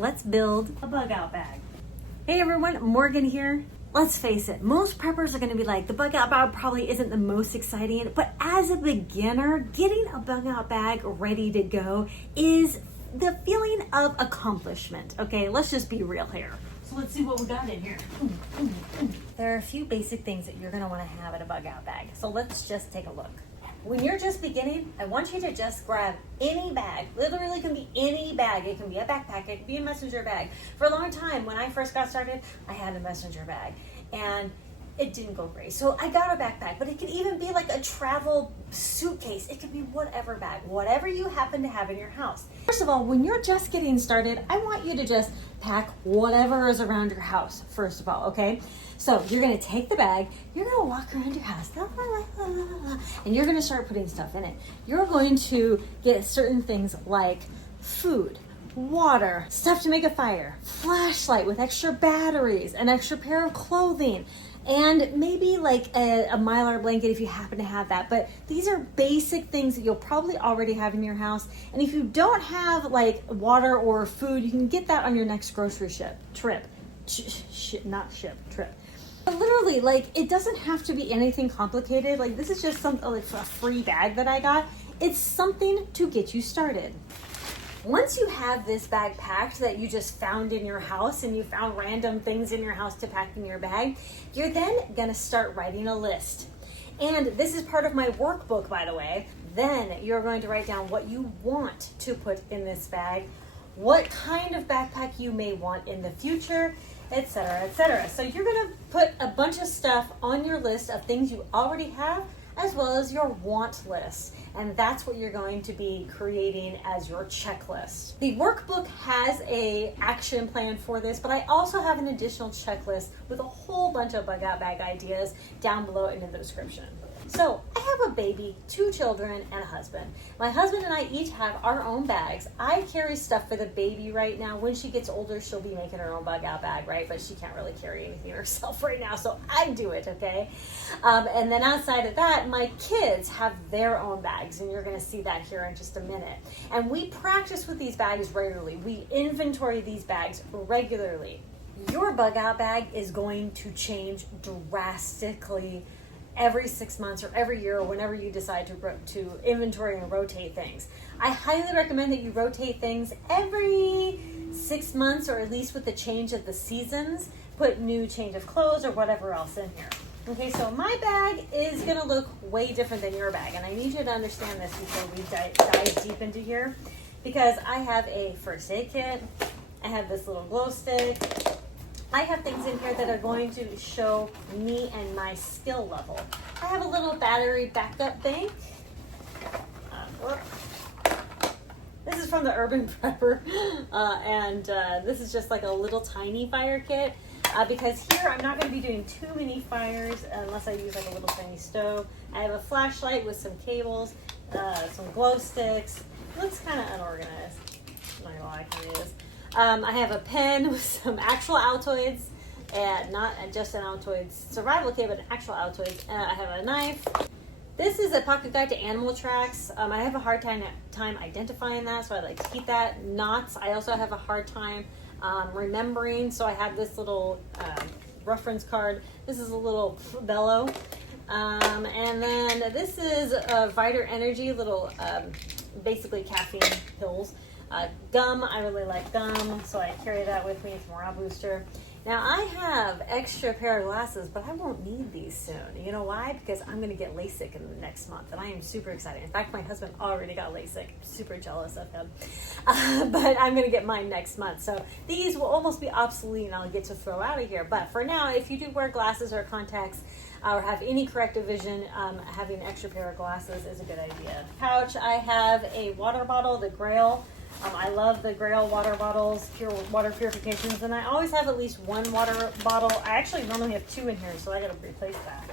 let's build a bug out bag. Hey everyone, Morgan here. Let's face it, most preppers are going to be like, the bug out bag probably isn't the most exciting, but as a beginner, getting a bug out bag ready to go is the feeling of accomplishment. Okay, let's just be real here. So let's see what we got in here. There are a few basic things that you're going to want to have in a bug out bag. So let's just take a look. When you're just beginning, I want you to just grab any bag. Literally can be any bag. It can be a backpack, it can be a messenger bag. For a long time, when I first got started, I had a messenger bag and it didn't go great. So I got a backpack, but it could even be like a travel suitcase. It could be whatever bag, whatever you happen to have in your house. First of all, when you're just getting started, I want you to just pack whatever is around your house, first of all, okay? So you're gonna take the bag, you're gonna walk around your house, and you're gonna start putting stuff in it. You're going to get certain things like food, water, stuff to make a fire, flashlight with extra batteries, an extra pair of clothing, and maybe like a Mylar blanket if you happen to have that. But these are basic things that you'll probably already have in your house. And if you don't have like water or food, you can get that on your next grocery trip. Literally, like, it doesn't have to be anything complicated. Like, this is just something like a free bag that I got. It's something to get you started. Once you have this bag packed that you just found in your house and you found random things in your house to pack in your bag, you're then gonna start writing a list. And this is part of my workbook, by the way. Then you're going to write down what you want to put in this bag, what kind of backpack you may want in the future, etc., etc. So you're gonna put a bunch of stuff on your list of things you already have, as well as your want list. And that's what you're going to be creating as your checklist. The workbook has an action plan for this, but I also have an additional checklist with a whole bunch of bug out bag ideas down below in the description. So I have a baby, 2 children, and a husband. My husband and I each have our own bags. I carry stuff for the baby right now. When she gets older, she'll be making her own bug out bag, right? But she can't really carry anything herself right now, so I do it, okay? And then outside of that, my kids have their own bags, and you're gonna see that here in just a minute. And we practice with these bags regularly. We inventory these bags regularly. Your bug out bag is going to change drastically every 6 months or every year, or whenever you decide to inventory and rotate things. I highly recommend that you rotate things every 6 months, or at least with the change of the seasons, put new change of clothes or whatever else in here. Okay, so my bag is gonna look way different than your bag, and I need you to understand this before we dive deep into here, because I have a first aid kit, I have this little glow stick, I have things in here that are going to show me and my skill level. I have a little battery backup bank. This is from the Urban Prepper, and this is just like a little tiny fire kit, because here I'm not going to be doing too many fires unless I use like a little tiny stove. I have a flashlight with some cables, some glow sticks. It looks kind of unorganized. I'm not gonna lie, it kind of is. I have a pen with some actual Altoids, and not just an Altoids survival kit, but an actual Altoids. I have a knife. This is a pocket guide to animal tracks. I have a hard time identifying that, so I like to keep that. Knots, I also have a hard time remembering, so I have this little reference card. This is a little bellow. And then this is Viter Energy, little basically caffeine pills. Gum, I really like gum, so I carry that with me. It's a morale booster. Now I have extra pair of glasses, but I won't need these soon. You know why? Because I'm going to get LASIK in the next month, and I am super excited. In fact, my husband already got LASIK. I'm super jealous of him. But I'm going to get mine next month. So these will almost be obsolete, and I'll get to throw out of here. But for now, if you do wear glasses or contacts, or have any corrective vision, having an extra pair of glasses is a good idea. Pouch, I have a water bottle, the Grail. I love the Grail water bottles, pure water purifications, and I always have at least one water bottle. I actually normally have 2 in here, so I gotta replace that.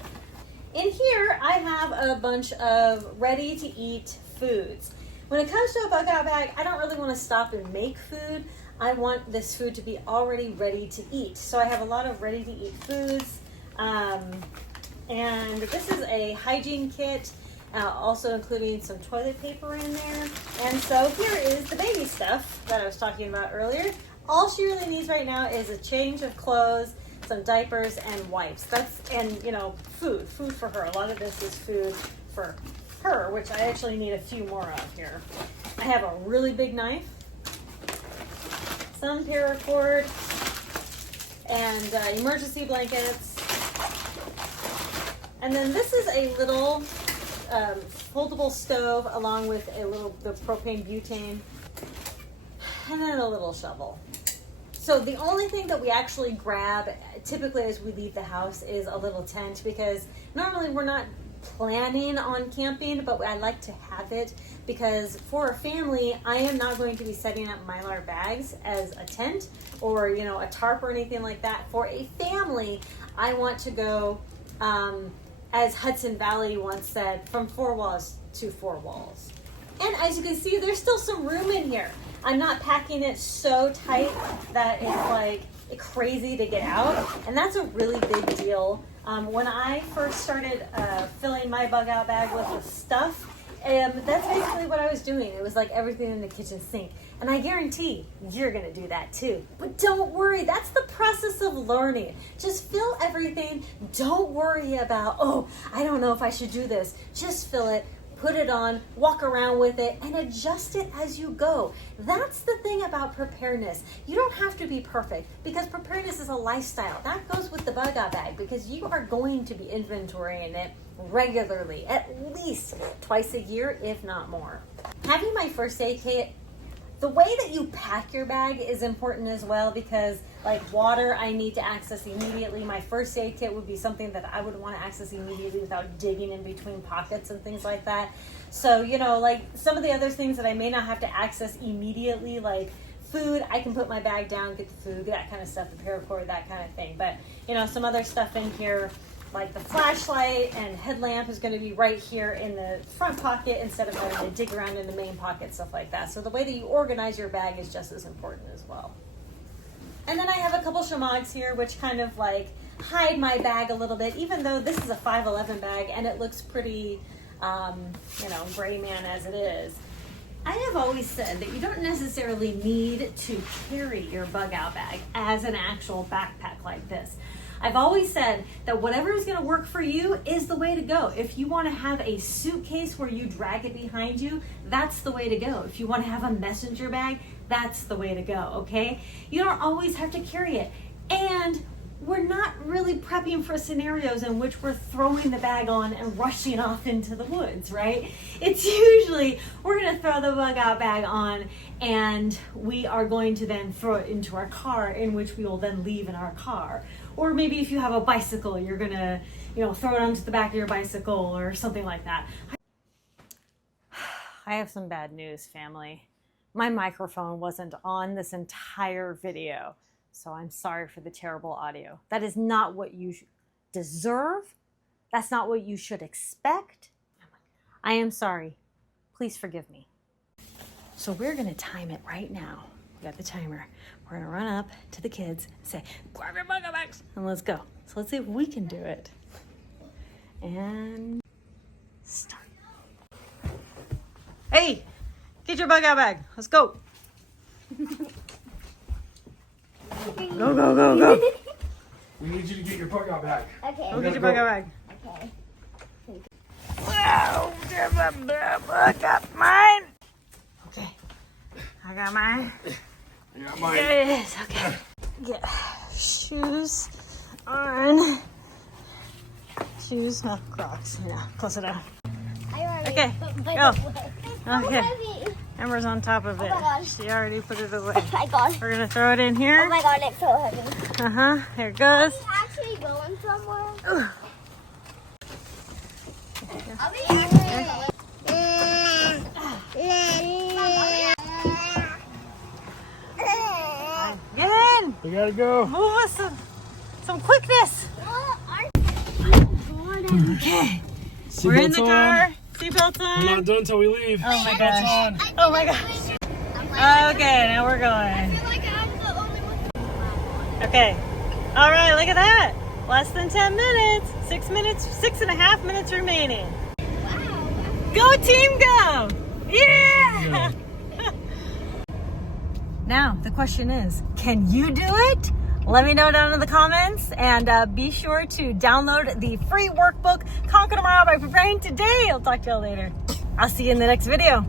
In here, I have a bunch of ready-to-eat foods. When it comes to a bug out bag, I don't really want to stop and make food. I want this food to be already ready to eat. So I have a lot of ready-to-eat foods, and this is a hygiene kit. Also including some toilet paper in there. And so here is the baby stuff that I was talking about earlier. All she really needs right now is a change of clothes, some diapers, and wipes. And you know, food for her. A lot of this is food for her, which I actually need a few more of here. I have a really big knife, some paracord, and emergency blankets. And then this is a little foldable stove along with the propane butane, and then a little shovel. So the only thing that we actually grab typically as we leave the house is a little tent, because normally we're not planning on camping, but I like to have it because for a family, I am not going to be setting up Mylar bags as a tent or, you know, a tarp or anything like that. For a family, I want to go, as Hudson Valley once said, from 4 walls to 4 walls. And as you can see, there's still some room in here. I'm not packing it so tight that it's like crazy to get out, and that's a really big deal. When I first started filling my bug out bag with the stuff, that's basically what I was doing. It was like everything in the kitchen sink. And I guarantee you're gonna do that too. But don't worry, that's the process of learning. Just fill everything. Don't worry about, oh, I don't know if I should do this. Just fill it, put it on, walk around with it, and adjust it as you go. That's the thing about preparedness. You don't have to be perfect, because preparedness is a lifestyle. That goes with the bug out bag, because you are going to be inventorying it regularly, at least twice a year, if not more. Having my first aid kit, the way that you pack your bag is important as well, because like water, I need to access immediately. My first aid kit would be something that I would want to access immediately without digging in between pockets and things like that. So, you know, like some of the other things that I may not have to access immediately, like food, I can put my bag down, get the food, that kind of stuff, the paracord, that kind of thing. But, you know, some other stuff in here, like the flashlight and headlamp is going to be right here in the front pocket instead of having to dig around in the main pocket, stuff like that. So the way that you organize your bag is just as important as well. And then I have a couple shamags here, which kind of like hide my bag a little bit, even though this is a 511 bag and it looks pretty, you know, gray man as it is. I have always said that you don't necessarily need to carry your bug out bag as an actual backpack like this. I've always said that whatever is going to work for you is the way to go. If you want to have a suitcase where you drag it behind you, that's the way to go. If you want to have a messenger bag, that's the way to go, okay? You don't always have to carry it. And we're not really prepping for scenarios in which we're throwing the bag on and rushing off into the woods, right? It's usually we're going to throw the bug out bag on and we are going to then throw it into our car, in which we will then leave in our car. Or maybe if you have a bicycle, you're going to, you know, throw it onto the back of your bicycle or something like that. I have some bad news, family. My microphone wasn't on this entire video. So I'm sorry for the terrible audio. That is not what you deserve. That's not what you should expect. I am sorry. Please forgive me. So we're gonna time it right now. We got the timer. We're gonna run up to the kids and say, grab your bug out bags, and let's go. So let's see if we can do it. And start. Hey, get your bug out bag. Let's go. Go, go, go, go. We need you to get your bug out bag. Okay. Go get your bug out bag. Okay. Wow, there's a bug out mine. Okay, I got mine. I got mine. There it is, okay. Get shoes on. Shoes, no, Crocs. Yeah, close it out. I already Okay, put mine go. away. Okay. Heavy. Ember's on top of it. Oh my God. She already put it away. Oh my God. We're gonna throw it in Oh here. my God, it's so heavy. Uh-huh, here it goes. Are we actually going somewhere? Ooh. Are we actually going? Get in! We gotta go. Move us some quickness. Okay, we're in the car. Seatbelts on. We're not done until we leave. Oh my gosh. Oh my gosh. Okay, now we're going. Okay. All right, look at that. Less than 10 minutes. 6 minutes, 6.5 minutes remaining. Go team, go! Yeah! Now, the question is, can you do it? Let me know down in the comments, and be sure to download the free workbook, Conquer Tomorrow by Preparing Today. I'll talk to you all later. I'll see you in the next video.